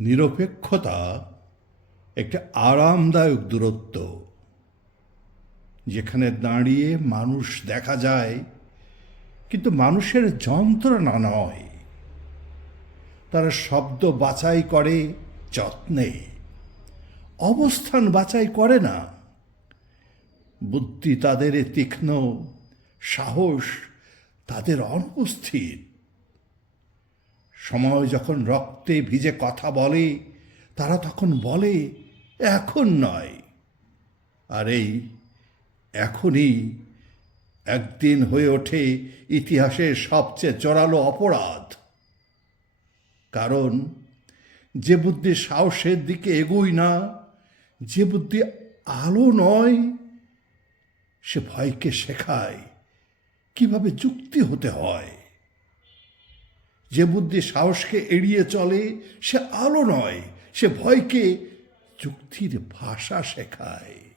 নিরপেক্ষতা একটা আরামদায়ক দূরত্ব, যেখানে দাঁড়িয়ে মানুষ দেখা যায়, কিন্তু মানুষের যন্ত্রণা নয়। তারা শব্দ বাছাই করে, যত্নে। অবস্থান বাছাই করে না। বুদ্ধি তাদের তীক্ষ্ণ, সাহস তাদের অনুপস্থিত। সময় যখন রক্তে ভিজে কথা বলে, তারা তখন বলে, এখন নয়। আর এই এখনই একদিন হয়ে ওঠে ইতিহাসের সবচেয়ে জোরালো অপরাধ। কারণ যে বুদ্ধি সাহসের দিকে এগোয় না, যে বুদ্ধি আলো নয়, সে ভয়কে শেখায়। কীভাবে যুক্তি হতে হয়? যে বুদ্ধি সাহসকে এড়িয়ে চলে সে আলো নয় সে ভয়কে যুক্তির ভাষা শেখায়।